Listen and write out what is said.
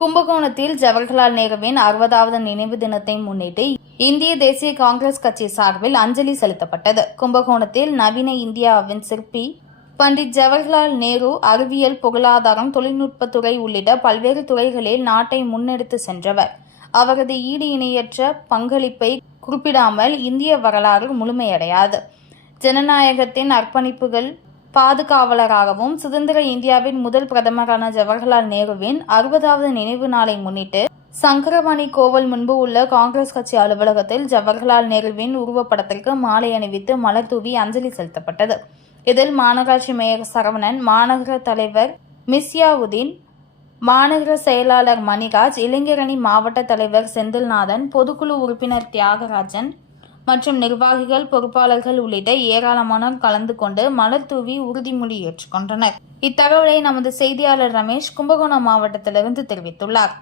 கும்பகோணத்தில் ஜவஹர்லால் நேருவின் அறுபதாவது நினைவு தினத்தை முன்னிட்டு இந்திய தேசிய காங்கிரஸ் கட்சி சார்பில் அஞ்சலி செலுத்தப்பட்டது. கும்பகோணத்தில் நவீன இந்தியாவின் சிற்பி பண்டிட் ஜவஹர்லால் நேரு அறிவியல் பொருளாதாரம் தொழில்நுட்பத்துறை உள்ளிட்ட பல்வேறு துறைகளில் நாட்டை முன்னெடுத்து சென்றவர். அவரது ஈடு இணையற்ற பங்களிப்பை குறிப்பிடாமல் இந்திய வரலாறு முழுமையடையாது. ஜனநாயகத்தின் அர்ப்பணிப்புகள் பாதுகாவலராகவும் சுதந்திர இந்தியாவின் முதல் பிரதமரான ஜவஹர்லால் நேருவின் அறுபதாவது நினைவு நாளை முன்னிட்டு சங்கரவாணி கோவில் முன்பு உள்ள காங்கிரஸ் கட்சி அலுவலகத்தில் ஜவஹர்லால் நேருவின் உருவப்படத்திற்கு மாலை அணிவித்து மலர் தூவி அஞ்சலி செலுத்தப்பட்டது. இதில் மாநகராட்சி மேயர் சரவணன் மாநகர தலைவர் மிஸ்யாவுதீன் மாநகர செயலாளர் மணிராஜ் இளைஞரணி மாவட்ட தலைவர் செந்தில்நாதன் பொதுக்குழு உறுப்பினர் தியாகராஜன் மற்றும் நிர்வாகிகள் பொறுப்பாளர்கள் உள்ளிட்ட ஏராளமானோர் கலந்து கொண்டு மலர் தூவி உறுதிமொழி ஏற்றுக்கொண்டனர். இத்தகவலை நமது செய்தியாளர் ரமேஷ் கும்பகோணம் மாவட்டத்திலிருந்து தெரிவித்துள்ளார்.